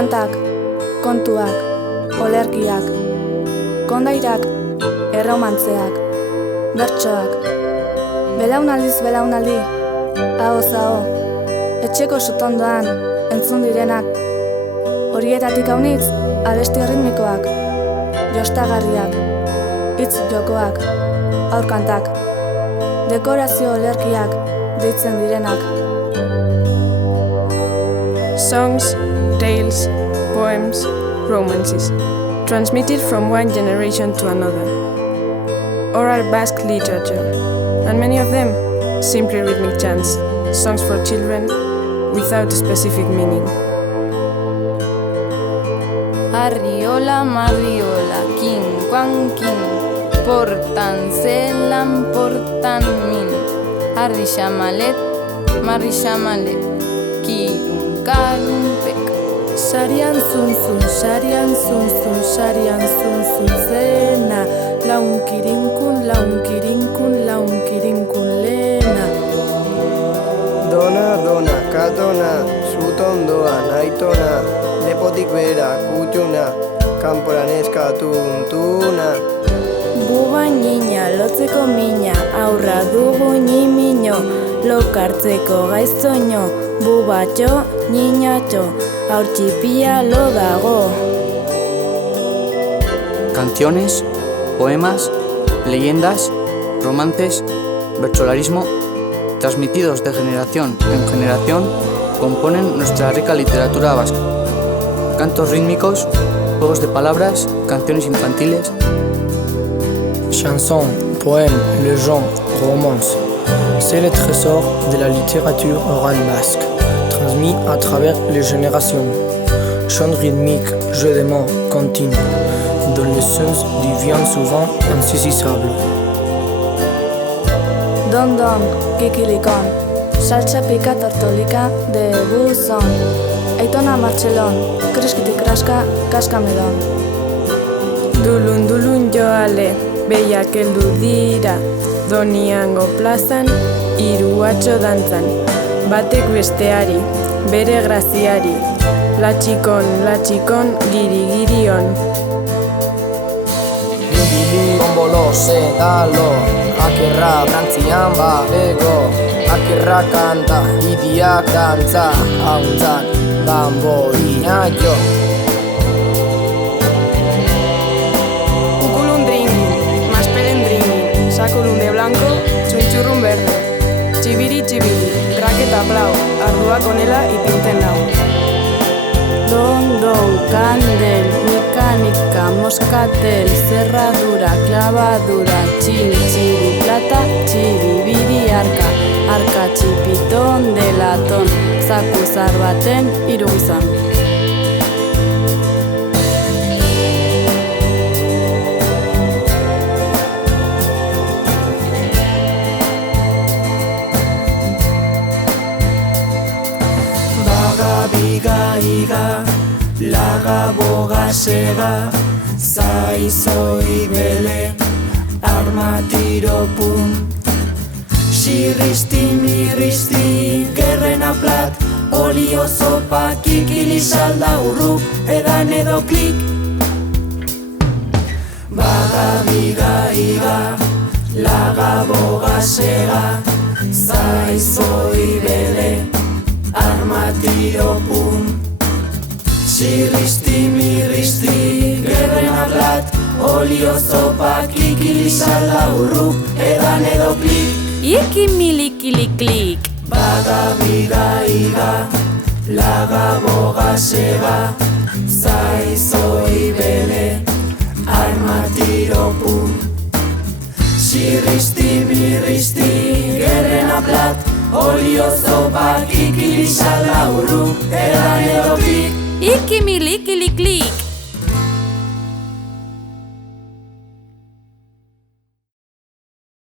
Kantak, kontuak, olerkiak, kondairak, erromantzeak, bertsoak, belaunaldiz belaunaldi, ahoz aho, etxeko sutondoan entzun direnak, horietatik haunitz abesti ritmikoak, jostagarriak, hitz jokoak, aurkantak, dekorazio olerkiak deitzen direnak. Songs, tales, poems, romances, transmitted from one generation to another. Oral Basque literature, and many of them simply rhythmic chants, songs for children without specific meaning. Arriola, marriola, kin, kwan, kin, portan, zelan, portan, min. Arri xamalet, marri xamalet, kirun, karun, pek. Sarian zunzun, sarian zunzun, sarian zunzun, zena. Laun kirinkun, lena. Dona, dona, katona, zutondoan, aitona, lepotik bera, kutxuna, kanporan eskatuntuna. Buba nina, lotzeko mina, aurra dugu nimino, lokartzeko gaiztoño, bubatxo, ninatxo, aur txipia lo dago. Canciones, poemas, leyendas, romances, bertsolarismo, transmitidos de generación en generación, componen nuestra rica literatura vasca. Cantos rítmicos, juegos de palabras, canciones infantiles. Chansons, poèmes, légendes, romances. C'est le trésor de la littérature orale basque, transmis à travers les générations. Chant rythmique, jeu de mots, continu, dont le sens devient souvent insaisissable. Don don, kikilikon, saltsa pika tortolika de buzon, aitona martxelon, kriskitik kraska, kaskamelon. Dulun, dulun joale, behiak heldu dira, Doniango plazan, hiru dantzan, batek besteari, bere graziari, latxikon, giri-girion. Ibili, bombolo, sedalo, akerra, frantzian babego, akerra kanta, idiak dantza, hauntzak, danboina jo. Sacolun de blanco, txuntxurrun verde. Txibiri, raketa blau, arduak onela ipinten lau. Don, candel, mecánica, moscatel, cerradura, clavadura, chiri, plata, biri, arka txipiton de latón, zakuzar baten irugizon. Iga, laga boga sega, zaizoi bele, armatiro pun. Xirristi, mirristi, gerrena plat, olio zopa, kikili salda urruk, edan edo klik. Baga biga iga, laga boga sega, zaizoi bele, armatiro pun. Xirristi, mirristi, gerrena plat, olio zopa, kikili salda urruk, edan edo klik. Iki milikili klik. Baga biga iga, laga boga sega, zaizoi bele, armatiro pun. Xirristi, mirristi, gerrena plat, olio zopa, kikili salda urruk, edan edo klik. Iki milikili klik.